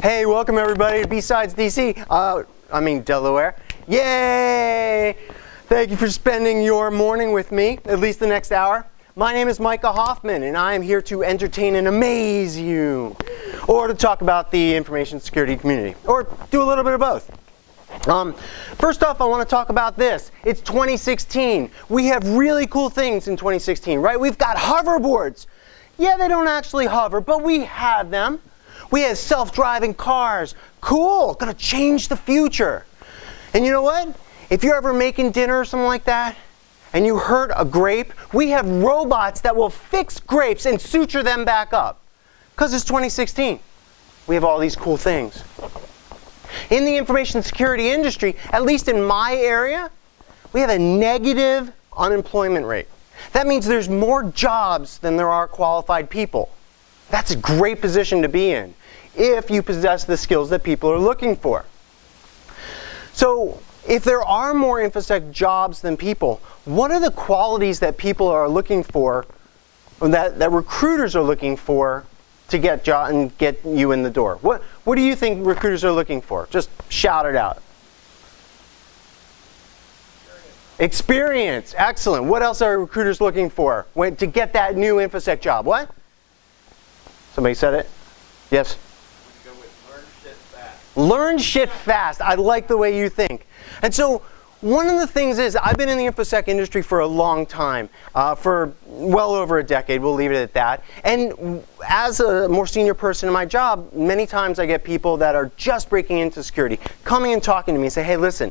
Hey, welcome everybody to BSides Delaware. Yay! Thank you for spending your morning with me, at least the next hour. My name is Micah Hoffman, and I am here to entertain and amaze you, or to talk about the information security community, or do a little bit of both. First off, I want to talk about this. It's 2016. We have really cool things in 2016, right? We've got hoverboards. Yeah, they don't actually hover, but we have them. We have self-driving cars. Cool, gonna change the future. And you know what? If you're ever making dinner or something like that, and you hurt a grape, we have robots that will fix grapes and suture them back up. Because it's 2016. We have all these cool things. In the information security industry, at least in my area, we have a negative unemployment rate. That means there's more jobs than there are qualified people. That's a great position to be in if you possess the skills that people are looking for. So if there are more Infosec jobs than people, what are the qualities that people are looking for, or that recruiters are looking for to get you in the door? What do you think recruiters are looking for? Just shout it out. Experience. Excellent. What else are recruiters looking for to get that new Infosec job? What? Somebody said it? Yes? Go with learn shit fast. Learn shit fast. I like the way you think. And so one of the things is, I've been in the Infosec industry for a long time, for well over a decade, we'll leave it at that. And as a more senior person in my job, many times I get people that are just breaking into security, coming and talking to me and say, hey, listen,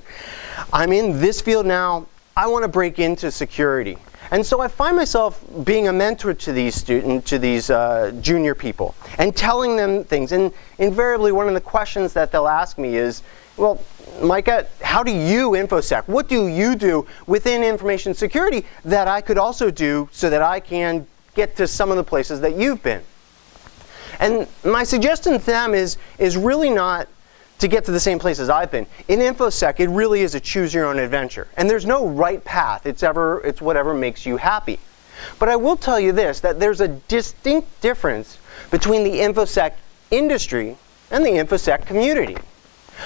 I'm in this field now, I want to break into security. And so I find myself being a mentor to these junior people and telling them things. And invariably, one of the questions that they'll ask me is, well, Micah, how do you Infosec? What do you do within information security that I could also do so that I can get to some of the places that you've been? And my suggestion to them is really not to get to the same places I've been. In Infosec, it really is a choose your own adventure. And there's no right path. It's whatever makes you happy. But I will tell you this, that there's a distinct difference between the Infosec industry and the Infosec community.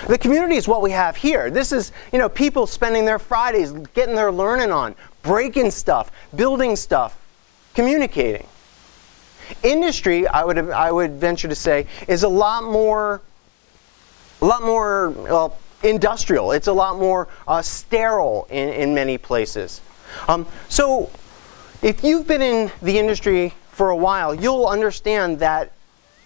The community is what we have here. This is, people spending their Fridays getting their learning on, breaking stuff, building stuff, communicating. Industry, I would venture to say, is a lot more industrial. It's a lot more sterile in many places. So if you've been in the industry for a while, you'll understand that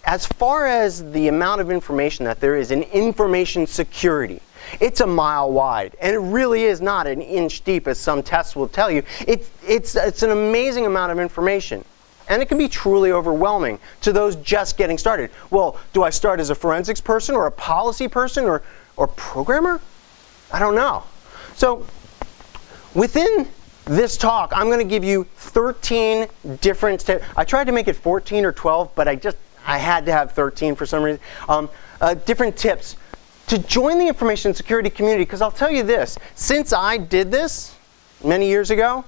as far as the amount of information that there is in information security, it's a mile wide. And it really is not an inch deep, as some tests will tell you. It's an amazing amount of information. And it can be truly overwhelming to those just getting started. Well, do I start as a forensics person or a policy person or programmer? I don't know. So within this talk, I'm going to give you 13 different tips. I tried to make it 14 or 12, but I had to have 13 for some reason. Different tips to join the information security community, because I'll tell you this, since I did this many years ago,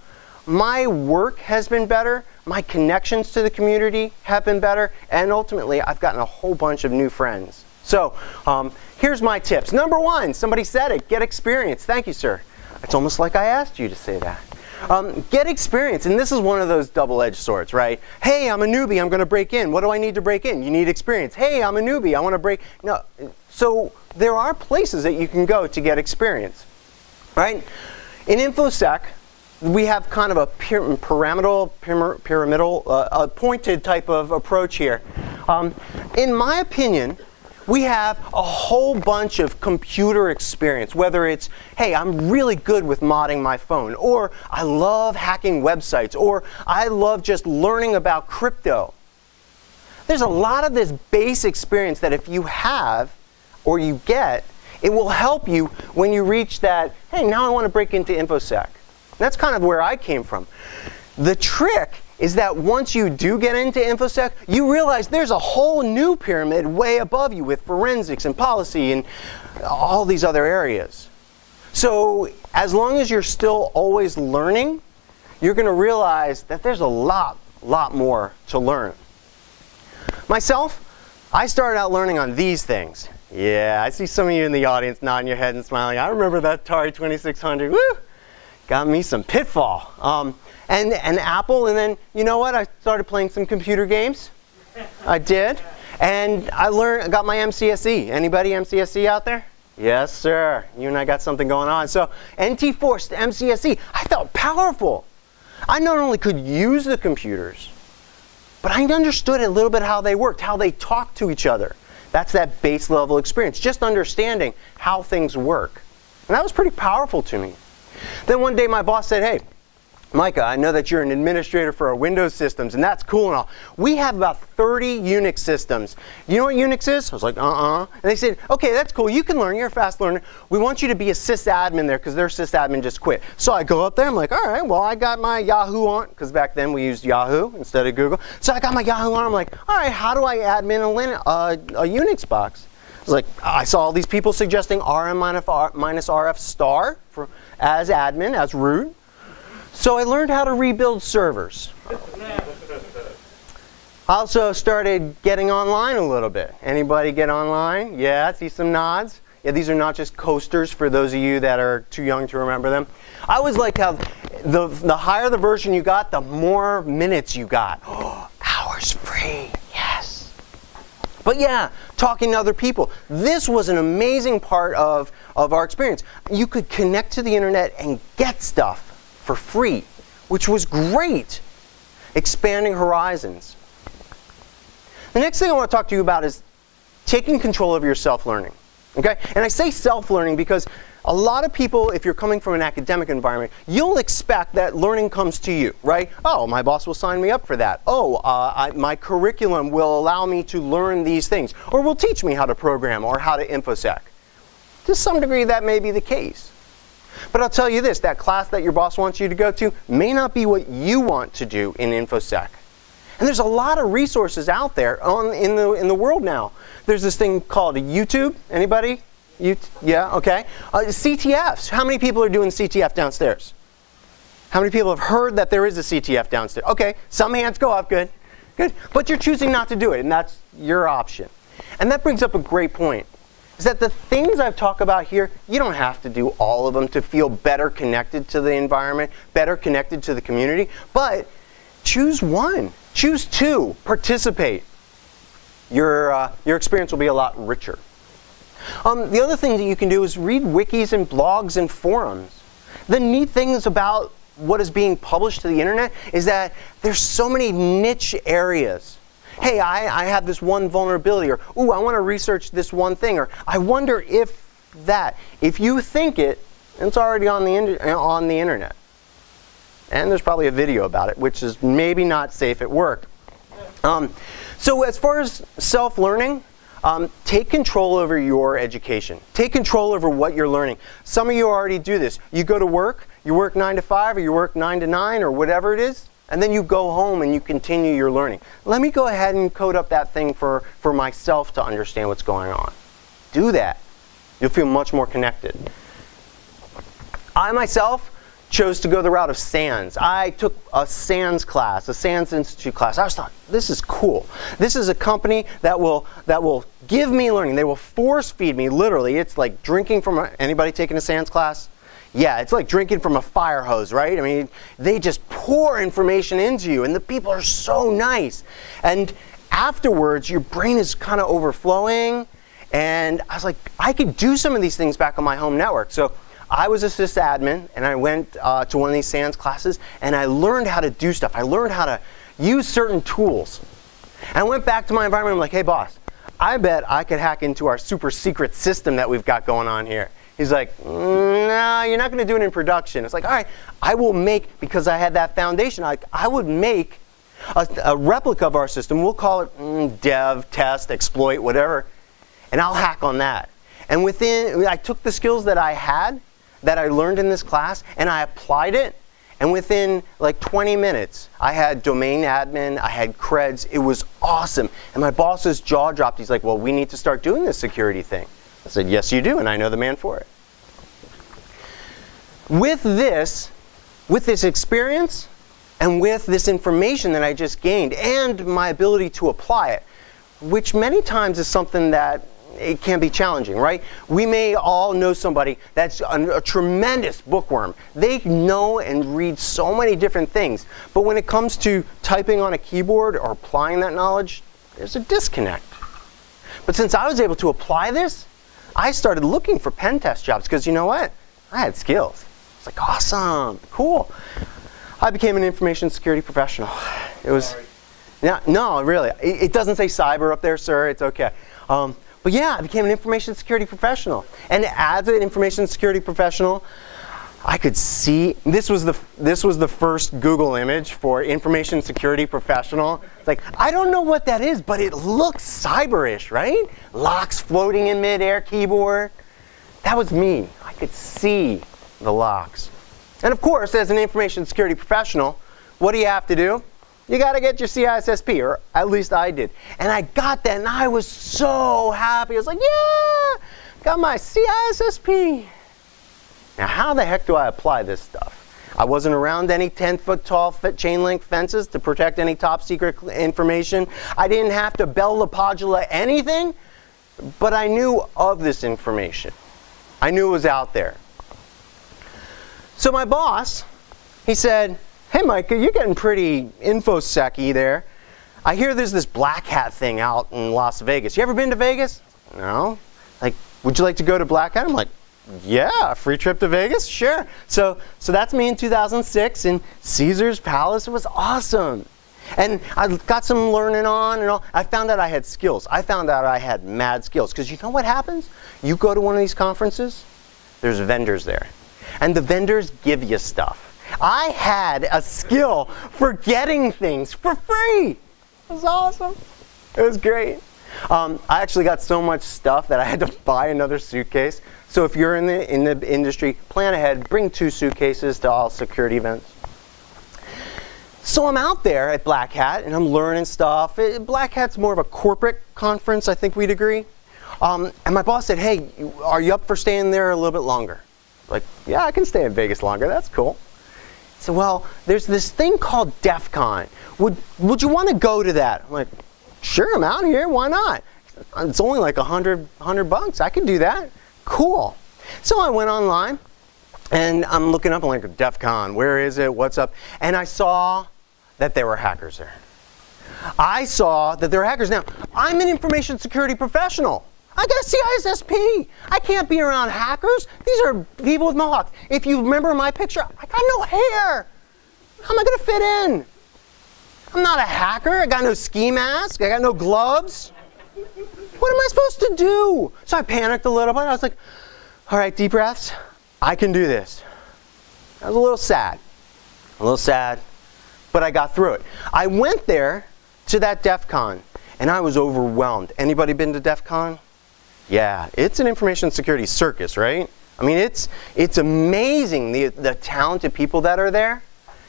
my work has been better, my connections to the community have been better, and ultimately I've gotten a whole bunch of new friends. So here's my tips. Number one, somebody said it, get experience. Thank you, sir. It's almost like I asked you to say that. Get experience, and this is one of those double-edged swords, right? Hey, I'm a newbie, I'm going to break in. What do I need to break in? You need experience. Hey, I'm a newbie, I want to break. No. So there are places that you can go to get experience, right? In Infosec, we have kind of a pyramidal, pointed type of approach here. In my opinion, we have a whole bunch of computer experience, whether it's, hey, I'm really good with modding my phone, or I love hacking websites, or I love just learning about crypto. There's a lot of this base experience that if you have or you get, it will help you when you reach that, hey, now I want to break into Infosec. That's kind of where I came from. The trick is that once you do get into Infosec, you realize there's a whole new pyramid way above you with forensics and policy and all these other areas. So as long as you're still always learning, you're going to realize that there's a lot more to learn. Myself, I started out learning on these things. Yeah, I see some of you in the audience nodding your head and smiling. I remember that Atari 2600. Woo! Got me some Pitfall. And Apple, and then, you know what? I started playing some computer games. I did. And I got my MCSE. Anybody MCSE out there? Yes, sir. You and I got something going on. So NT Force to MCSE, I felt powerful. I not only could use the computers, but I understood a little bit how they worked, how they talked to each other. That's that base level experience, just understanding how things work. And that was pretty powerful to me. Then one day my boss said, hey, Micah, I know that you're an administrator for our Windows systems, and that's cool and all. We have about 30 Unix systems. You know what Unix is? I was like, And they said, okay, that's cool. You can learn. You're a fast learner. We want you to be a sysadmin there because their sysadmin just quit. So I go up there. I'm like, all right, well, I got my Yahoo on, because back then we used Yahoo instead of Google. So I got my Yahoo on. I'm like, all right, how do I admin a Unix box? I was like, I saw all these people suggesting RM minus RF star as admin, as root. So I learned how to rebuild servers. I also started getting online a little bit. Anybody get online? Yeah, I see some nods. Yeah, these are not just coasters for those of you that are too young to remember them. I always liked how the higher the version you got, the more minutes you got. Hours free, yes. But yeah, talking to other people. This was an amazing part of our experience. You could connect to the internet and get stuff for free, which was great. Expanding horizons. The next thing I want to talk to you about is taking control of your self-learning. Okay? And I say self-learning because a lot of people, if you're coming from an academic environment, you'll expect that learning comes to you, right? Oh, my boss will sign me up for that. Oh, my curriculum will allow me to learn these things, or will teach me how to program or how to Infosec. To some degree, that may be the case. But I'll tell you this, that class that your boss wants you to go to may not be what you want to do in Infosec. And there's a lot of resources out there in the world now. There's this thing called YouTube. Anybody? Yeah, okay. CTFs. How many people are doing CTF downstairs? How many people have heard that there is a CTF downstairs? Okay, some hands go up, good. Good. But you're choosing not to do it, and that's your option. And that brings up a great point. Is that the things I've talked about here, you don't have to do all of them to feel better connected to the environment, better connected to the community, but choose one, choose two, participate. Your experience will be a lot richer. The other thing that you can do is read wikis and blogs and forums. The neat things about what is being published to the internet is that there's so many niche areas. Hey, I have this one vulnerability, or, ooh, I want to research this one thing, or I wonder if that. If you think it, it's already on the internet. And there's probably a video about it, which is maybe not safe at work. So as far as self-learning, take control over your education. Take control over what you're learning. Some of you already do this. You go to work, you work 9 to 5, or you work 9 to 9, or whatever it is. And then you go home and you continue your learning. Let me go ahead and code up that thing for myself to understand what's going on. Do that. You'll feel much more connected. I myself chose to go the route of SANS. I took a SANS class, a SANS Institute class. I was thought, this is cool. This is a company that will give me learning. They will force feed me, literally. It's like drinking from anybody taking a SANS class? Yeah, it's like drinking from a fire hose, right? I mean, they just pour information into you, and the people are so nice. And afterwards, your brain is kind of overflowing, and I was like, I could do some of these things back on my home network. So I was a sysadmin, and I went to one of these SANS classes, and I learned how to do stuff. I learned how to use certain tools. And I went back to my environment, I'm like, hey, boss, I bet I could hack into our super secret system that we've got going on here. He's like, no, you're not going to do it in production. It's like, all right, I will make, because I had that foundation, I would make a replica of our system. We'll call it dev, test, exploit, whatever, and I'll hack on that. And I took the skills that I had, that I learned in this class, and I applied it. And within like 20 minutes, I had domain admin, I had creds. It was awesome. And my boss's jaw dropped. He's like, well, we need to start doing this security thing. I said, yes, you do, and I know the man for it. With this experience, and with this information that I just gained, and my ability to apply it, which many times is something that it can be challenging, right? We may all know somebody that's a tremendous bookworm. They know and read so many different things, but when it comes to typing on a keyboard or applying that knowledge, there's a disconnect. But since I was able to apply this, I started looking for pen test jobs because you know what? I had skills. It's like, awesome, cool. I became an information security professional. It was, yeah, no, really. It doesn't say cyber up there, sir. It's okay. But yeah, I became an information security professional. And as an information security professional, I could see, this was the first Google image for information security professional. It's like, I don't know what that is, but it looks cyber-ish, right? Locks floating in midair, keyboard. That was me. I could see the locks. And of course, as an information security professional, what do you have to do? You got to get your CISSP, or at least I did. And I got that, and I was so happy. I was like, yeah, got my CISSP. Now, how the heck do I apply this stuff? I wasn't around any 10-foot tall chain link fences to protect any top secret information. I didn't have to Bell LaPadula anything, but I knew of this information. I knew it was out there. So my boss, he said, hey, Micah, you're getting pretty infosec-y there. I hear there's this black hat thing out in Las Vegas. You ever been to Vegas? No. Like, would you like to go to Black Hat? I'm like, yeah, free trip to Vegas? Sure. So that's me in 2006 in Caesar's Palace. It was awesome. And I got some learning on and all. I found out I had skills. I found out I had mad skills. Because you know what happens? You go to one of these conferences, there's vendors there. And the vendors give you stuff. I had a skill for getting things for free. It was awesome. It was great. I actually got so much stuff that I had to buy another suitcase. So if you're in the industry, plan ahead. Bring 2 suitcases to all security events. So I'm out there at Black Hat, and I'm learning stuff. Black Hat's more of a corporate conference, I think we'd agree. And my boss said, hey, are you up for staying there a little bit longer? Like, yeah, I can stay in Vegas longer. That's cool. He said, well, there's this thing called DEF CON. Would you want to go to that? I'm like, sure, I'm out here. Why not? It's only like $100 I could do that. Cool. So I went online, and I'm looking up. I'm like, DEF CON, where is it? What's up? And I saw that there were hackers there. I saw that there were hackers. Now, I'm an information security professional. I got a CISSP. I can't be around hackers. These are people with mohawks. If you remember my picture, I got no hair. How am I going to fit in? I'm not a hacker. I got no ski mask. I got no gloves. What am I supposed to do? So I panicked a little bit. I was like, all right, deep breaths. I can do this. I was a little sad. But I got through it. I went there to that DEF CON, and I was overwhelmed. Anybody been to DEF CON? Yeah, it's an information security circus, right? I mean, it's amazing the talented people that are there.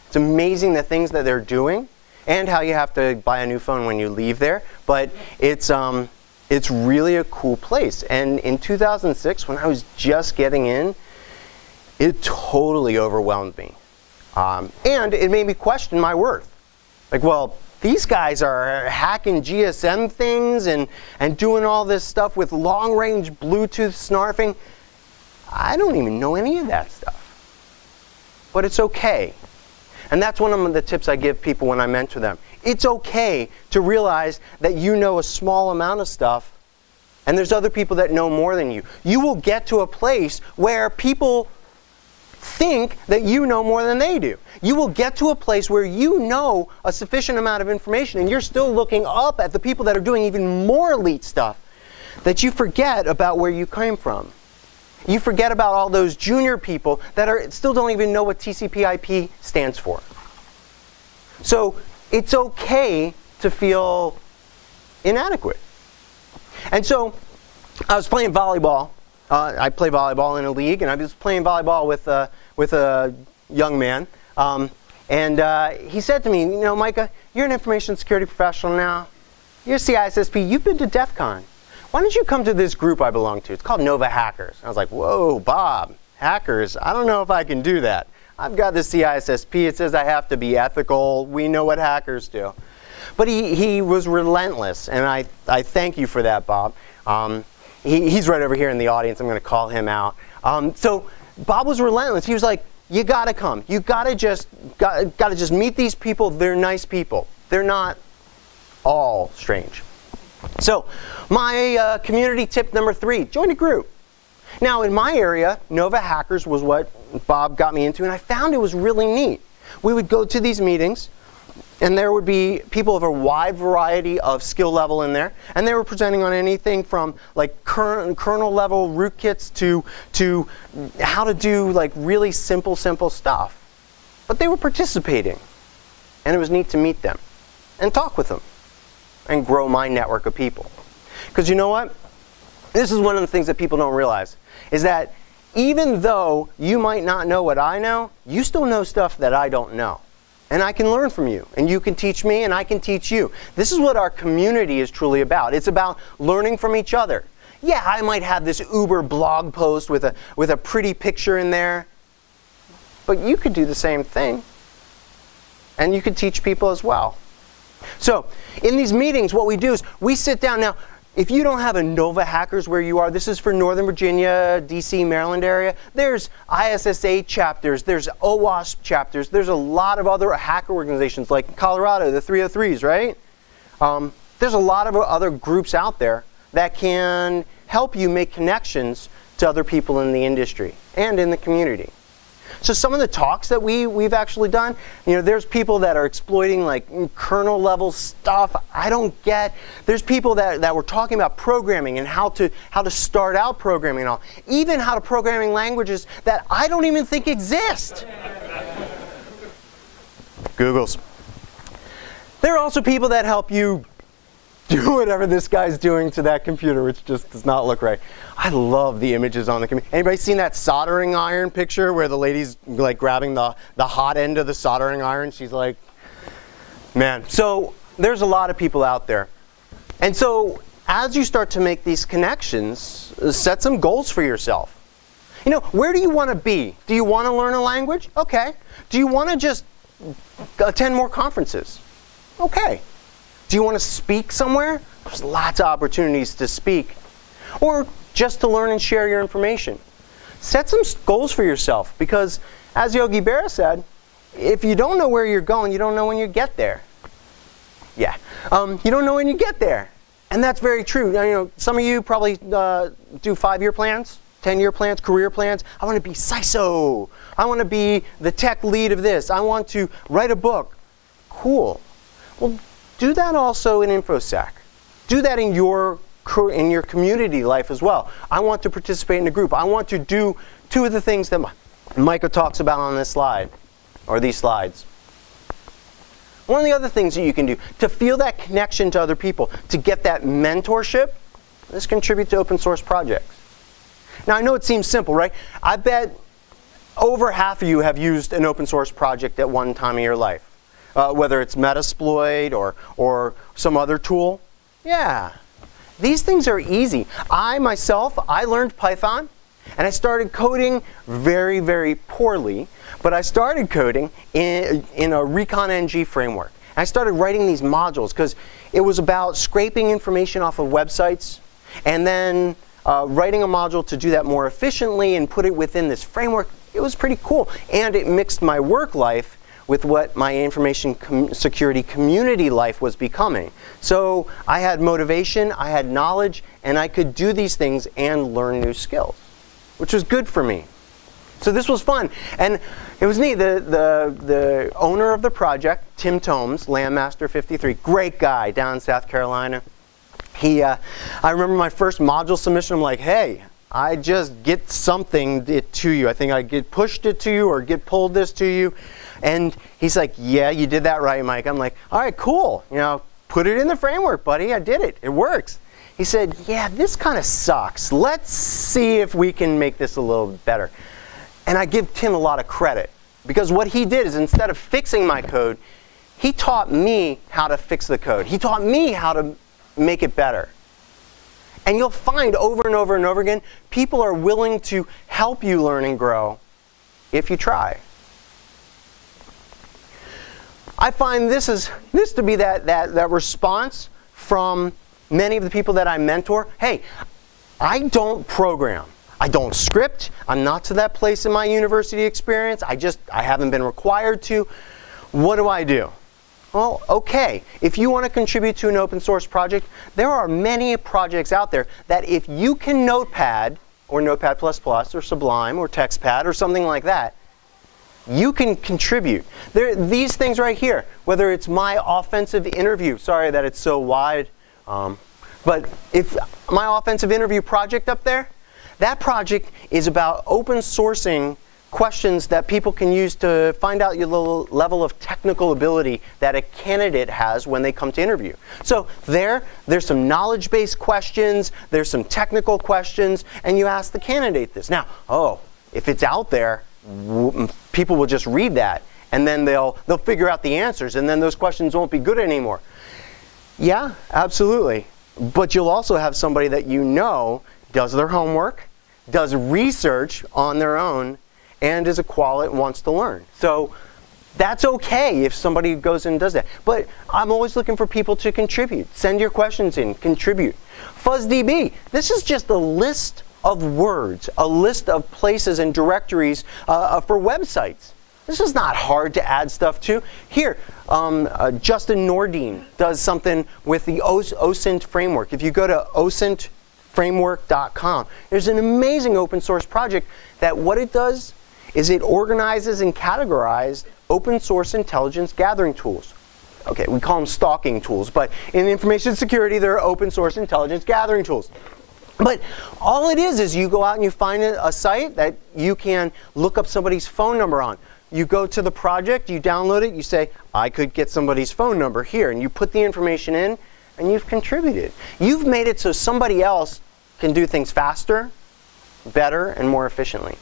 It's amazing the things that they're doing, and how you have to buy a new phone when you leave there. But it's really a cool place. And in 2006, when I was just getting in, it totally overwhelmed me. And it made me question my worth. Like, well, these guys are hacking GSM things and doing all this stuff with long-range Bluetooth snarfing. I don't even know any of that stuff. But it's okay. And that's one of the tips I give people when I mentor them. It's okay to realize that you know a small amount of stuff, and there's other people that know more than you. You will get to a place where people think that you know more than they do. You will get to a place where you know a sufficient amount of information, and you're still looking up at the people that are doing even more elite stuff, that you forget about where you came from. You forget about all those junior people that still don't even know what TCP/IP stands for. So it's okay to feel inadequate. And so I was playing volleyball. I play volleyball in a league, and I was playing volleyball with a young man. And he said to me, you know, Micah, you're an information security professional now. You're a CISSP. You've been to DEF CON. Why don't you come to this group I belong to? It's called Nova Hackers. I was like, whoa, Bob, hackers? I don't know if I can do that. I've got the CISSP. It says I have to be ethical. We know what hackers do. But he was relentless, and I thank you for that, Bob. He's right over here in the audience. I'm going to call him out. So Bob was relentless. He was like, you got to come. You got to just meet these people. They're nice people. They're not all strange. So my community tip number 3, join a group. Now, in my area, Nova Hackers was what Bob got me into, and I found it was really neat. We would go to these meetings, and there would be people of a wide variety of skill level in there, and they were presenting on anything from like kernel level rootkits to how to do like really simple stuff. But they were participating, and it was neat to meet them and talk with them and grow my network of people. Because you know what? This is one of the things that people don't realize, is that even though you might not know what I know, you still know stuff that I don't know. And I can learn from you, and you can teach me, and I can teach you. This is what our community is truly about. It's about learning from each other. Yeah, I might have this Uber blog post with a pretty picture in there, but you could do the same thing, and you could teach people as well. So in these meetings, what we do is we sit down. Now, if you don't have a Nova Hackers where you are, this is for Northern Virginia, DC, Maryland area, there's ISSA chapters, there's OWASP chapters, there's a lot of other hacker organizations like Colorado, the 303s, right? There's a lot of other groups out there that can help you make connections to other people in the industry and in the community. So some of the talks that we've actually done, you know, there's people that are exploiting like kernel level stuff I don't get. There's people that were talking about programming and how to start out programming and all. Even how to programming languages that I don't even think exist. Google's. There are also people that help you do whatever this guy's doing to that computer, which just does not look right. I love the images on the computer. Anybody seen that soldering iron picture where the lady's like grabbing the hot end of the soldering iron? She's like, man. So there's a lot of people out there. And so as you start to make these connections, set some goals for yourself. You know, where do you want to be? Do you want to learn a language? Okay. Do you want to just attend more conferences? Okay. Do you want to speak somewhere? There's lots of opportunities to speak. Or just to learn and share your information. Set some goals for yourself, because as Yogi Berra said, if you don't know where you're going, you don't know when you get there. Yeah. You don't know when you get there. And that's very true. Now, you know, some of you probably do 5-year plans, 10-year plans, career plans. I want to be CISO. I want to be the tech lead of this. I want to write a book. Cool. Well, do that also in Infosec. Do that in your community life as well. I want to participate in a group. I want to do 2 of the things that Micah talks about on this slide, or these slides. One of the other things that you can do to feel that connection to other people, to get that mentorship, is contribute to open source projects. Now, I know it seems simple, right? I bet over half of you have used an open source project at one time in your life. Whether it's Metasploit or some other tool. Yeah. These things are easy. I learned Python, and I started coding very, very poorly, but I started coding in a ReconNG framework. And I started writing these modules because it was about scraping information off of websites and then writing a module to do that more efficiently and put it within this framework. It was pretty cool. And it mixed my work life with what my information security community life was becoming. So I had motivation, I had knowledge, and I could do these things and learn new skills, which was good for me. So this was fun. And it was neat. The owner of the project, Tim Tomes, Landmaster 53, great guy down in South Carolina. I remember my first module submission, I'm like, hey, I just get something to you. I think I get pushed it to you or get pulled this to you. And he's like, yeah, you did that right, Mike. I'm like, all right, cool. You know, put it in the framework, buddy. I did it. It works. He said, yeah, this kind of sucks. Let's see if we can make this a little better. And I give Tim a lot of credit, because what he did is, instead of fixing my code, he taught me how to fix the code. He taught me how to make it better. And you'll find over and over and over again, people are willing to help you learn and grow if you try. I find this to be that response from many of the people that I mentor. Hey, I don't program. I don't script. I'm not to that place in my university experience. I haven't been required to. What do I do? Well, okay. If you want to contribute to an open source project, there are many projects out there that if you can Notepad or Notepad++ or Sublime or TextPad or something like that, you can contribute. These things right here, whether it's my offensive interview, sorry that it's so wide, but if my offensive interview project up there, that project is about open sourcing questions that people can use to find out your level of technical ability that a candidate has when they come to interview. So there's some knowledge-based questions, there's some technical questions, and you ask the candidate this. Now, if it's out there, people will just read that, and then they'll figure out the answers, and then those questions won't be good anymore. Yeah, absolutely. But you'll also have somebody that you know does their homework, does research on their own, and is a qual and wants to learn. So that's okay if somebody goes in and does that. But I'm always looking for people to contribute. Send your questions in, contribute. FuzzDB, this is just a list of words, a list of places and directories for websites. This is not hard to add stuff to. Here, Justin Nordine does something with the OSINT framework. If you go to osintframework.com, there's an amazing open source project that what it does is it organizes and categorizes open source intelligence gathering tools. Okay, we call them stalking tools, but in information security, they're open source intelligence gathering tools. But all it is you go out and you find a site that you can look up somebody's phone number on. You go to the project, you download it, you say, I could get somebody's phone number here, and you put the information in, and you've contributed. You've made it so somebody else can do things faster, better, and more efficiently.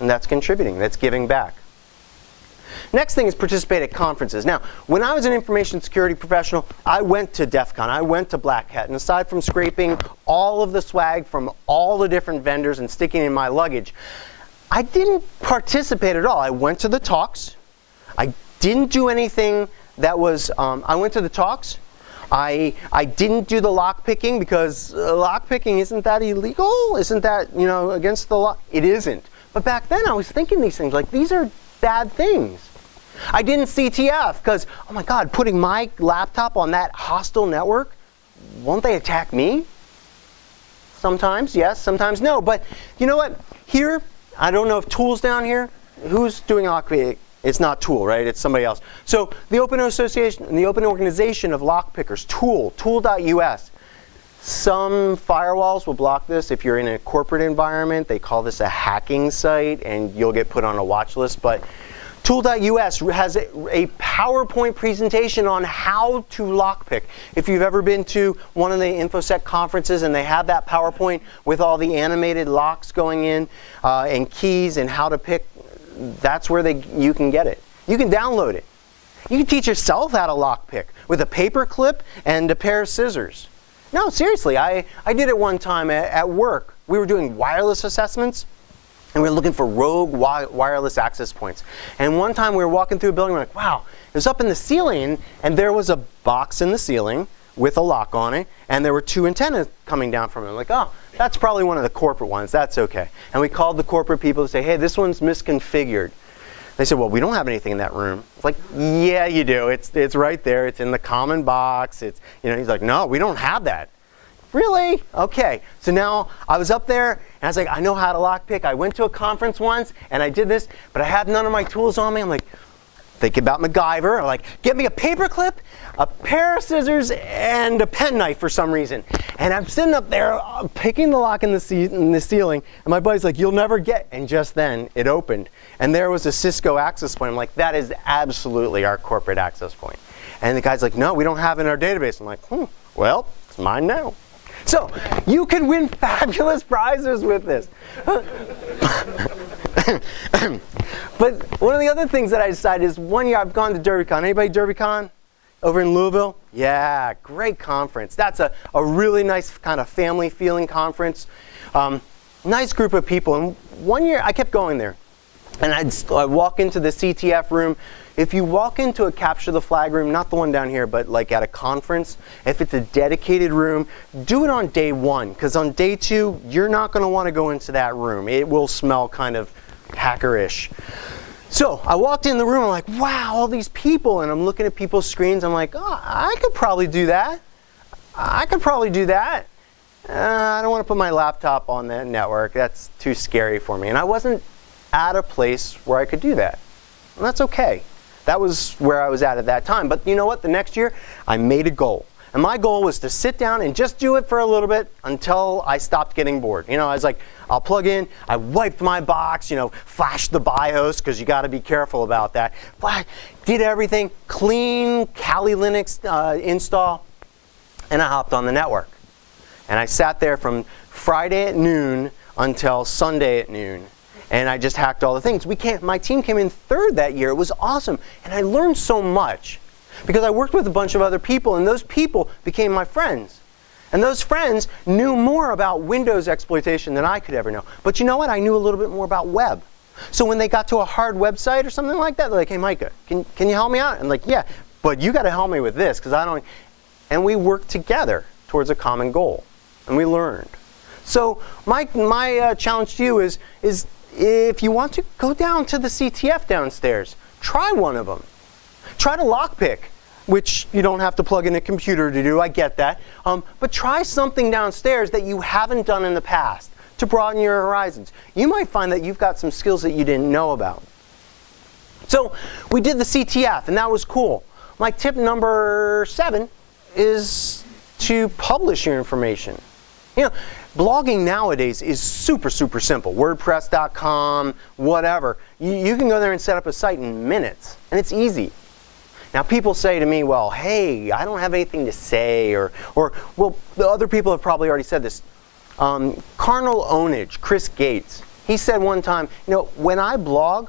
And that's contributing, that's giving back. Next thing is participate at conferences. Now, when I was an information security professional, I went to DEF CON, I went to Black Hat, and aside from scraping all of the swag from all the different vendors and sticking it in my luggage, I didn't participate at all. I went to the talks. I didn't do anything that was, I went to the talks. I didn't do the lock picking because lock picking, isn't that illegal? Isn't that, against the law? It isn't. But back then I was thinking these things like these are bad things. I didn't CTF because, oh my God, putting my laptop on that hostile network, won't they attack me? Sometimes, yes, sometimes no. But you know what? Here, I don't know if Tool's down here. Who's doing lockpicking? It's not Tool, right? It's somebody else. So the Open Association, the Open Organization of Lockpickers, tool.us. Some firewalls will block this. If you're in a corporate environment, they call this a hacking site, and you'll get put on a watch list. But tool.us has a PowerPoint presentation on how to lockpick. If you've ever been to one of the Infosec conferences and they have that PowerPoint with all the animated locks going in and keys and how to pick, that's where you can get it. You can download it. You can teach yourself how to lockpick with a paper clip and a pair of scissors. No, seriously, I did it one time at work. We were doing wireless assessments. And we were looking for rogue wireless access points. And one time we were walking through a building, we're like, wow, it was up in the ceiling, and there was a box in the ceiling with a lock on it, and there were two antennas coming down from it. I'm like, oh, that's probably one of the corporate ones. That's okay. And we called the corporate people to say, hey, this one's misconfigured. They said, well, we don't have anything in that room. It's like, yeah, you do. It's right there. It's in the common box. He's like, no, we don't have that. Really? Okay. So now I was up there, and I was like, I know how to lockpick. I went to a conference once, and I did this, but I had none of my tools on me. I'm like, thinking about MacGyver. I'm like, get me a paper clip, a pair of scissors, and a penknife for some reason. And I'm sitting up there picking the lock in the ceiling, and my buddy's like, you'll never get. And just then, it opened. And there was a Cisco access point. I'm like, that is absolutely our corporate access point. And the guy's like, no, we don't have it in our database. I'm like, well, it's mine now. So you can win fabulous prizes with this. But one of the other things that I decided is one year I've gone to DerbyCon. Anybody DerbyCon over in Louisville? Yeah, great conference. That's a really nice kind of family feeling conference. Nice group of people. And one year I kept going there. And I'd walk into the CTF room. If you walk into a capture the flag room, not the one down here, but like at a conference, if it's a dedicated room, do it on day one, because on day two, you're not going to want to go into that room. It will smell kind of hackerish. So I walked in the room, I'm like, wow, all these people, and I'm looking at people's screens. I'm like, oh, I could probably do that. I could probably do that. I don't want to put my laptop on that network. That's too scary for me. And I wasn't at a place where I could do that. And that's okay. That was where I was at that time. But you know what? The next year, I made a goal. And my goal was to sit down and just do it for a little bit until I stopped getting bored. You know, I was like, I'll plug in. I wiped my box, you know, flashed the BIOS, because you got to be careful about that. Did everything, clean Kali Linux install, and I hopped on the network. And I sat there from Friday at noon until Sunday at noon. And I just hacked all the things. My team came in third that year. It was awesome. And I learned so much because I worked with a bunch of other people, and those people became my friends. And those friends knew more about Windows exploitation than I could ever know. But you know what? I knew a little bit more about web. So when they got to a hard website or something like that, they're like, hey, Micah, can you help me out? And I'm like, yeah, but you got to help me with this, because I don't. And we worked together towards a common goal. And we learned. So my challenge to you is if you want to, go down to the CTF downstairs. Try one of them. Try to lockpick, which you don't have to plug in a computer to do. I get that. But try something downstairs that you haven't done in the past to broaden your horizons. You might find that you've got some skills that you didn't know about. So we did the CTF, and that was cool. My tip number 7 is to publish your information. You know, blogging nowadays is super, super simple. WordPress.com, whatever. You can go there and set up a site in minutes, and it's easy. Now, people say to me, well, hey, I don't have anything to say, or well, the other people have probably already said this. Carnal Ownage, Chris Gates, he said one time, you know, when I blog,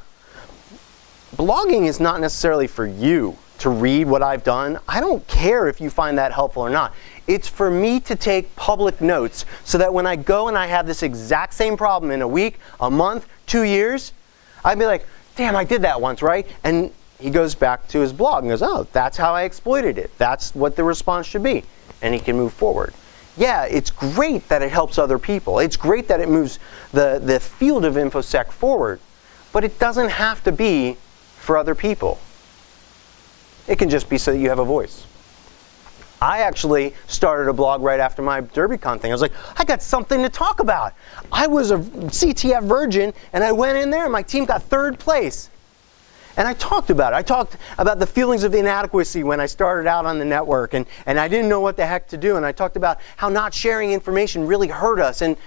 blogging is not necessarily for you to read what I've done. I don't care if you find that helpful or not. It's for me to take public notes so that when I go and I have this exact same problem in a week, a month, 2 years, I'd be like, damn, I did that once, right? And he goes back to his blog and goes, oh, that's how I exploited it. That's what the response should be. And he can move forward. Yeah, it's great that it helps other people. It's great that it moves the field of InfoSec forward. But it doesn't have to be for other people. It can just be so that you have a voice. I actually started a blog right after my DerbyCon thing. I was like, I got something to talk about. I was a CTF virgin, and I went in there, and my team got 3rd place. And I talked about it. I talked about the feelings of inadequacy when I started out on the network, and I didn't know what the heck to do. And I talked about how not sharing information really hurt us. And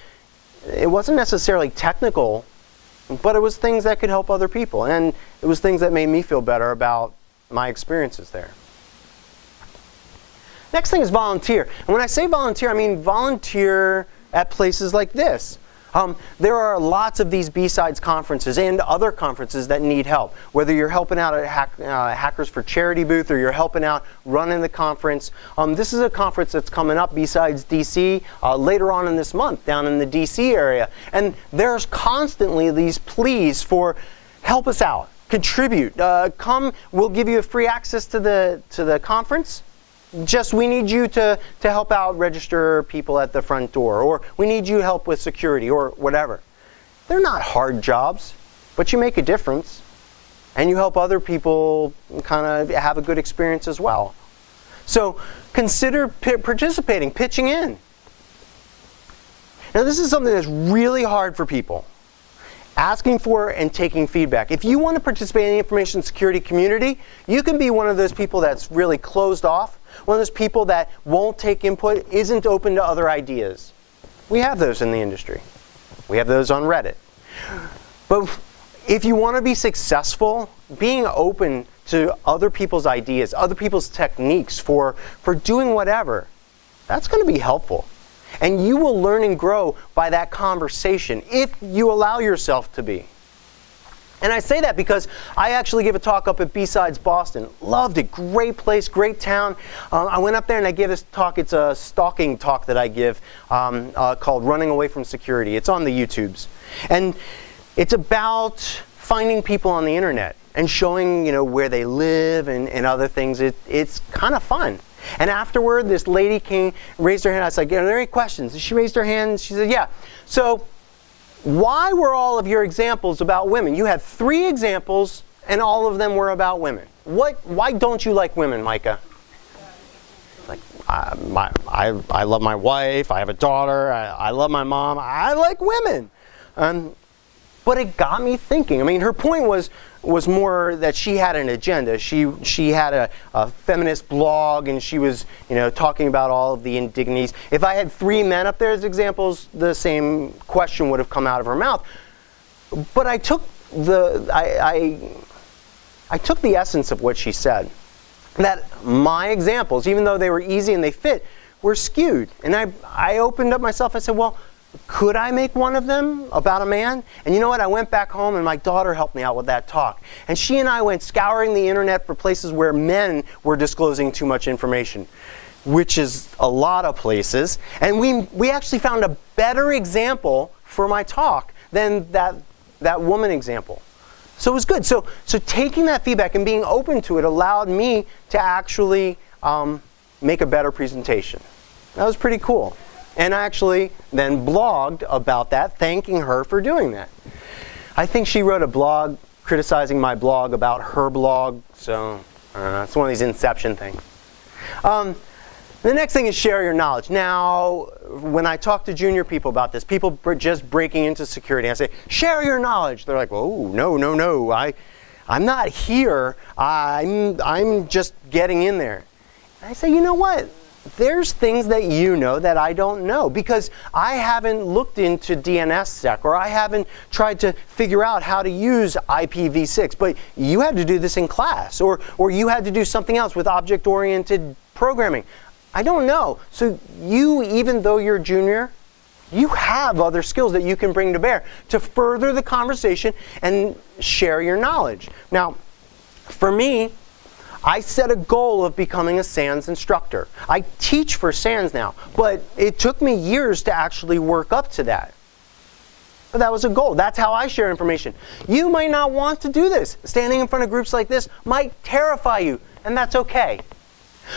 it wasn't necessarily technical, but it was things that could help other people. And it was things that made me feel better about my experiences there. Next thing is volunteer. And when I say volunteer, I mean volunteer at places like this. There are lots of these BSides conferences and other conferences that need help. Whether you're helping out at Hackers for Charity booth or you're helping out running the conference. This is a conference that's coming up, BSides DC, later on in this month down in the DC area. And there's constantly these pleas for help us out, contribute, come, we'll give you a free access to the conference. Just we need you to help out register people at the front door, or we need you help with security, or whatever. They're not hard jobs, but you make a difference, and you help other people kind of have a good experience as well. So consider participating, pitching in. Now this is something that's really hard for people. Asking for and taking feedback. If you want to participate in the information security community, you can be one of those people that's really closed off, one of those people that won't take input, isn't open to other ideas. We have those in the industry. We have those on Reddit. But if you want to be successful, being open to other people's ideas, other people's techniques for doing whatever, that's going to be helpful. And you will learn and grow by that conversation if you allow yourself to be. And I say that because I actually gave a talk up at BSides Boston. Loved it. Great place, great town. I went up there and I gave this talk. It's a stalking talk that I give called Running Away from Security. It's on the YouTubes. And it's about finding people on the internet and showing, where they live and other things. It's kind of fun. And afterward, this lady came, raised her hand. I was like, are there any questions? And she raised her hand. And she said, yeah. So why were all of your examples about women? You had 3 examples, and all of them were about women. Why don't you like women, Micah? Like, I love my wife. I have a daughter. I love my mom. I like women. But it got me thinking. I mean, her point was more that she had an agenda. She had a feminist blog, and she was, talking about all of the indignities. If I had 3 men up there as examples, the same question would have come out of her mouth. But I took I took the essence of what she said. That my examples, even though they were easy and they fit, were skewed. And I opened up myself and said, well, could I make one of them about a man? And you know what? I went back home, and my daughter helped me out with that talk. And she and I went scouring the internet for places where men were disclosing too much information, which is a lot of places. And we actually found a better example for my talk than that woman example. So it was good. So taking that feedback and being open to it allowed me to actually make a better presentation. That was pretty cool. And I actually then blogged about that, thanking her for doing that. I think she wrote a blog criticizing my blog about her blog. So I don't know, it's one of these inception things. The next thing is share your knowledge. Now, when I talk to junior people about this, people just breaking into security, I say, share your knowledge. They're like, oh, no. I'm not here. I'm just getting in there. And I say, you know what? There's things that you know that I don't know because I haven't looked into DNSSEC or I haven't tried to figure out how to use IPv6. But you had to do this in class or you had to do something else with object-oriented programming. I don't know. So you, even though you're junior, you have other skills that you can bring to bear to further the conversation and share your knowledge. Now, for me, I set a goal of becoming a SANS instructor. I teach for SANS now, but it took me years to actually work up to that. But that was a goal. That's how I share information. You might not want to do this. Standing in front of groups like this might terrify you, and that's okay.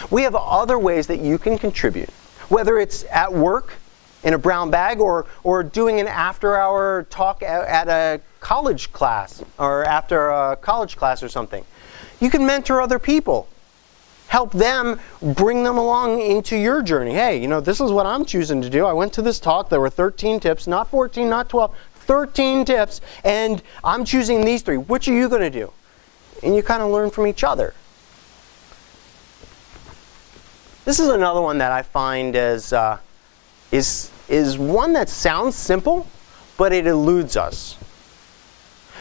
We have other ways that you can contribute, whether it's at work, in a brown bag, or doing an after-hour talk at a college class, or after a college class or something. You can mentor other people. Help them, bring them along into your journey. Hey, this is what I'm choosing to do. I went to this talk. There were 13 tips, not 14, not 12, 13 tips, and I'm choosing these 3. Which are you going to do? And you kind of learn from each other. This is another one that I find as is one that sounds simple, but it eludes us.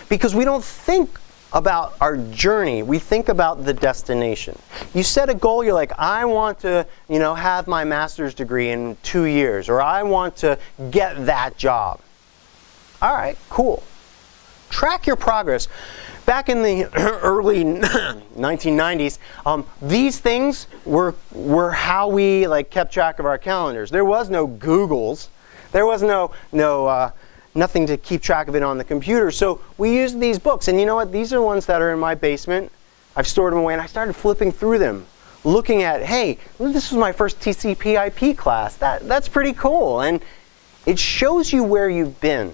Because we don't think about our journey, we think about the destination. You set a goal, you're like, I want to, have my master's degree in 2 years, or I want to get that job. All right, cool. Track your progress. Back in the early 1990s, these things were how we kept track of our calendars. There was no Googles. There was nothing to keep track of it on the computer. So we used these books. And you know what? These are ones that are in my basement. I've stored them away, and I started flipping through them, looking at, hey, this was my first TCP/IP class. That's pretty cool. And it shows you where you've been.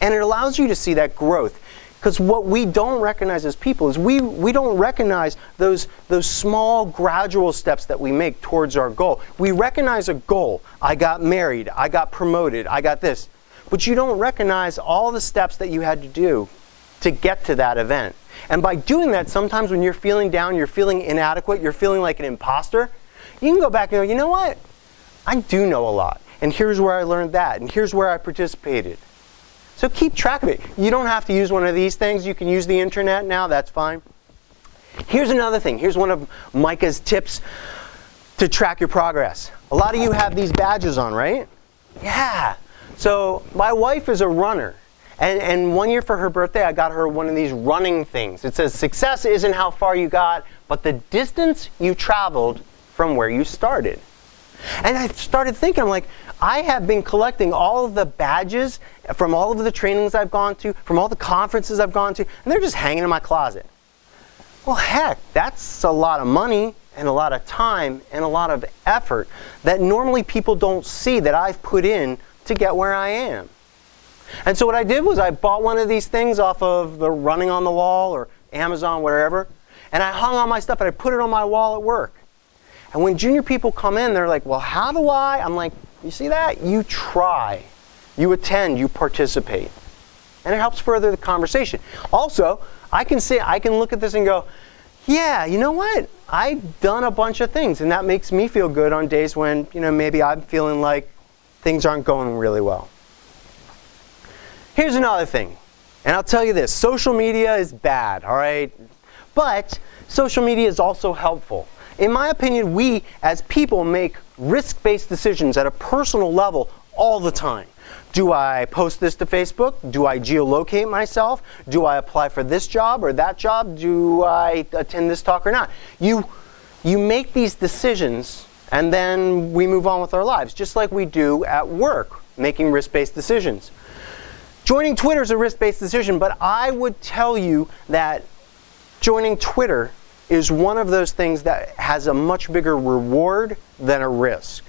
And it allows you to see that growth. Because what we don't recognize as people is we don't recognize those small gradual steps that we make towards our goal. We recognize a goal. I got married. I got promoted. I got this. But you don't recognize all the steps that you had to do to get to that event. And by doing that, sometimes when you're feeling down, you're feeling inadequate, you're feeling like an imposter, you can go back and go, you know what? I do know a lot. And here's where I learned that. And here's where I participated. So keep track of it. You don't have to use one of these things. You can use the internet now. That's fine. Here's another thing. Here's one of Micah's tips to track your progress. A lot of you have these badges on, right? Yeah. So my wife is a runner. And 1 year for her birthday, I got her one of these running things. It says, success isn't how far you got, but the distance you traveled from where you started. And I started thinking, I'm like, I have been collecting all of the badges from all of the trainings I've gone to, from all the conferences I've gone to, and they're just hanging in my closet. Well, heck, that's a lot of money and a lot of time and a lot of effort that normally people don't see that I've put in to get where I am. And so what I did was I bought one of these things off of the Running on the Wall or Amazon, wherever, and I hung on my stuff and I put it on my wall at work. And when junior people come in, they're like, well, how do I? I'm like, you see that? You try. You attend. You participate. And it helps further the conversation. Also, I can look at this and go, yeah, you know what? I've done a bunch of things, and that makes me feel good on days when, maybe I'm feeling like things aren't going really well. Here's another thing, and I'll tell you this. Social media is bad, all right? But social media is also helpful. In my opinion, we as people make risk-based decisions at a personal level all the time. Do I post this to Facebook? Do I geolocate myself? Do I apply for this job or that job? Do I attend this talk or not? You make these decisions, and then we move on with our lives, just like we do at work, making risk-based decisions. Joining Twitter is a risk-based decision, but I would tell you that joining Twitter is one of those things that has a much bigger reward than a risk.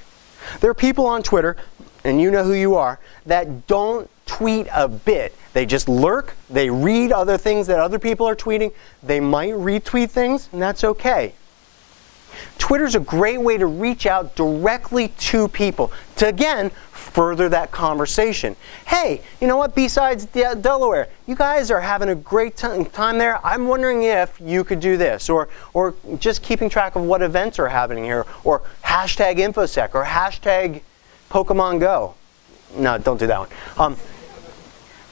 There are people on Twitter, and you know who you are, that don't tweet a bit. They just lurk, they read other things that other people are tweeting, they might retweet things, and that's okay. Twitter's a great way to reach out directly to people to, again, further that conversation. Hey, you know what, BSides Delaware, you guys are having a great time there. I'm wondering if you could do this, or just keeping track of what events are happening here, or hashtag Infosec, or hashtag Pokemon Go. No, don't do that one.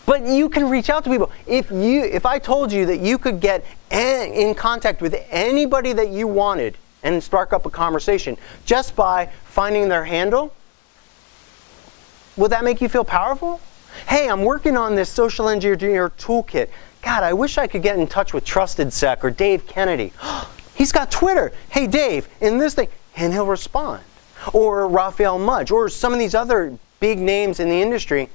But you can reach out to people. If I told you that you could get in contact with anybody that you wanted and spark up a conversation just by finding their handle, would that make you feel powerful? Hey, I'm working on this social engineer toolkit. God, I wish I could get in touch with TrustedSec or Dave Kennedy. He's got Twitter. Hey, Dave, in this thing, and he'll respond. Or Raphael Mudge, or some of these other big names in the industry,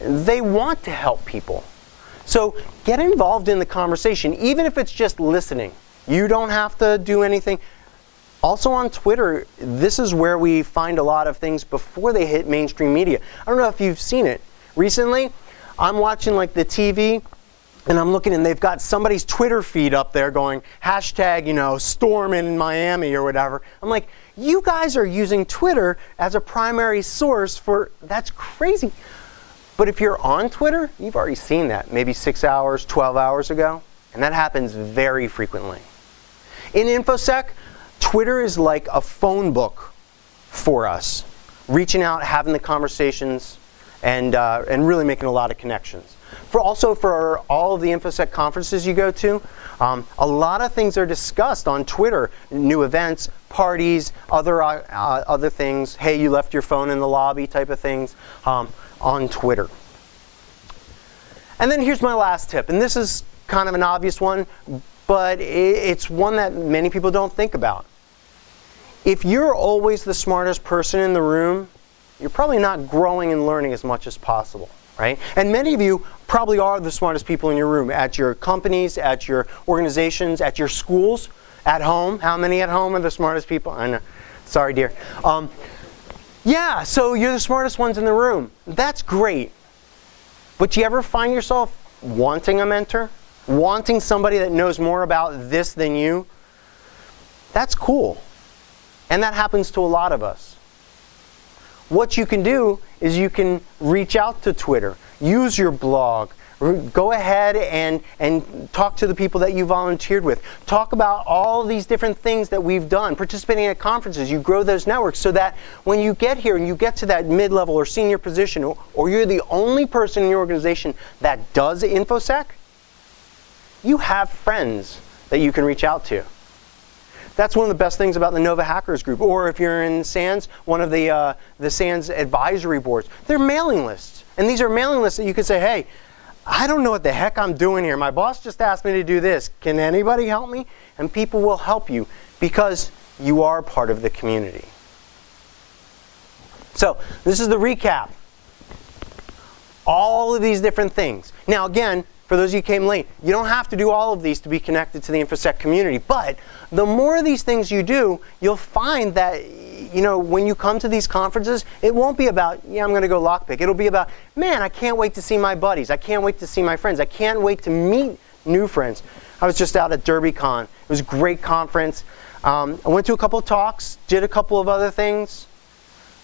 they want to help people. So get involved in the conversation, even if it's just listening. You don't have to do anything. Also on Twitter, this is where we find a lot of things before they hit mainstream media. I don't know if you've seen it. Recently, I'm watching like the TV, and I'm looking, and they've got somebody's Twitter feed up there going, hashtag, storm in Miami or whatever. I'm like, you guys are using Twitter as a primary source for, that's crazy. But if you're on Twitter, you've already seen that maybe 6 hours, 12 hours ago, and that happens very frequently. In Infosec, Twitter is like a phone book for us, reaching out, having the conversations, and really making a lot of connections. Also for all of the Infosec conferences you go to, a lot of things are discussed on Twitter, new events, parties, other things. Hey, you left your phone in the lobby type of things on Twitter. And then here's my last tip, and this is kind of an obvious one, but it's one that many people don't think about. If you're always the smartest person in the room, you're probably not growing and learning as much as possible, right? And many of you probably are the smartest people in your room, at your companies, at your organizations, at your schools, at home. How many at home are the smartest people? I know. Sorry, dear. Yeah, so you're the smartest ones in the room. That's great. But do you ever find yourself wanting a mentor? Wanting somebody that knows more about this than you? That's cool. And that happens to a lot of us. What you can do is you can reach out to Twitter, use your blog, go ahead and talk to the people that you volunteered with. Talk about all these different things that we've done, participating at conferences. You grow those networks so that when you get here and you get to that mid-level or senior position, or you're the only person in your organization that does Infosec, you have friends that you can reach out to. That's one of the best things about the Nova Hackers Group. Or if you're in SANS, one of the SANS advisory boards. They're mailing lists. And these are mailing lists that you can say, hey, I don't know what the heck I'm doing here. My boss just asked me to do this. Can anybody help me? And people will help you because you are part of the community. So this is the recap. All of these different things. Now again, for those of you who came late, you don't have to do all of these to be connected to the Infosec community. But the more of these things you do, you'll find that when you come to these conferences, it won't be about, yeah, I'm going to go lockpick. It'll be about, man, I can't wait to see my buddies. I can't wait to see my friends. I can't wait to meet new friends. I was just out at DerbyCon. It was a great conference. I went to a couple of talks, did a couple of other things.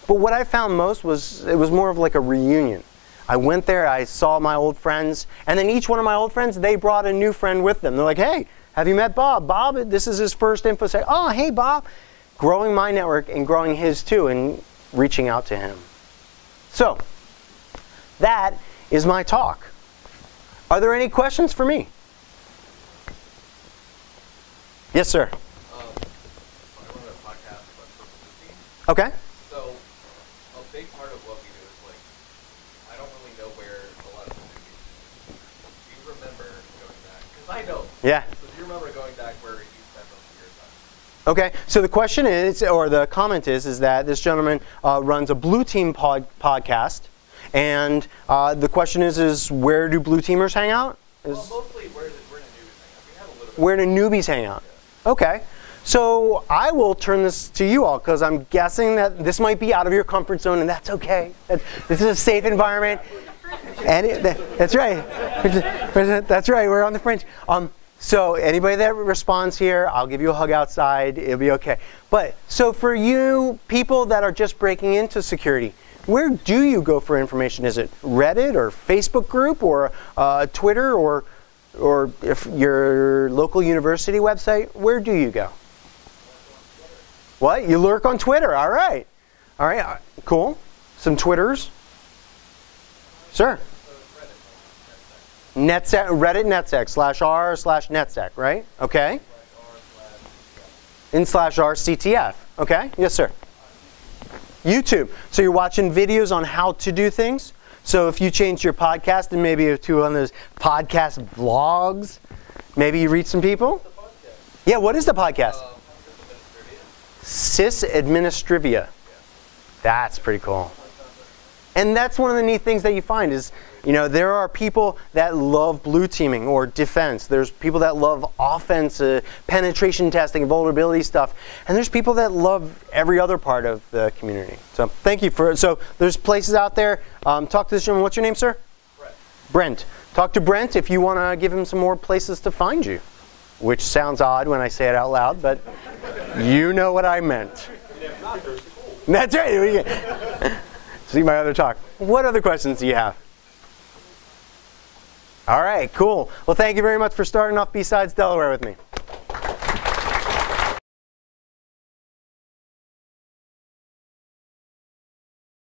But what I found most was it was more of like a reunion. I went there, I saw my old friends, and then each one of my old friends, they brought a new friend with them. They're like, hey, have you met Bob? Bob, this is his first Infosec. Oh, hey, Bob. Growing my network and growing his too and reaching out to him. So, that is my talk. Are there any questions for me? Yes, sir. I run a podcast about social team. Okay. So, a big part of what we do is I don't really know where a lot of the movies. Do you remember going back? Because I know. Yeah. So do you remember going back where you spent most of your time? Okay, so the question is, or the comment is that this gentleman runs a Blue Team podcast, and the question is where do Blue Teamers hang out? Well, mostly where do newbies hang out? We have a little bit. Where do newbies hang out? Yeah. Okay, so I will turn this to you all because I'm guessing that this might be out of your comfort zone, and that's okay. This is a safe environment, and that's right. That's right. We're on the fringe. So anybody that responds here, I'll give you a hug outside. It'll be okay. But so for you people that are just breaking into security, where do you go for information? Is it Reddit or Facebook group or Twitter or if your local university website? Where do you go? What? You lurk on Twitter. All right. All right. Cool. Some Twitters. Sure. NetSec, Reddit NetSec /r/NetSec, right? Okay. /r CTF. Okay. Yes, sir. YouTube. So you're watching videos on how to do things. So if you change your podcast and maybe to one of those podcast vlogs, maybe you reach some people. Yeah. What is the podcast? Sys Administrivia. That's pretty cool. And that's one of the neat things that you find is, there are people that love blue teaming or defense. There's people that love offense, penetration testing, vulnerability stuff. And there's people that love every other part of the community. So thank you so there's places out there. Talk to this gentleman. What's your name, sir? Brent. Talk to Brent if you want to give him some more places to find you. Which sounds odd when I say it out loud, but you know what I meant. That's right. See my other talk. What other questions do you have? All right, cool. Well, thank you very much for starting off BSides Delaware with me.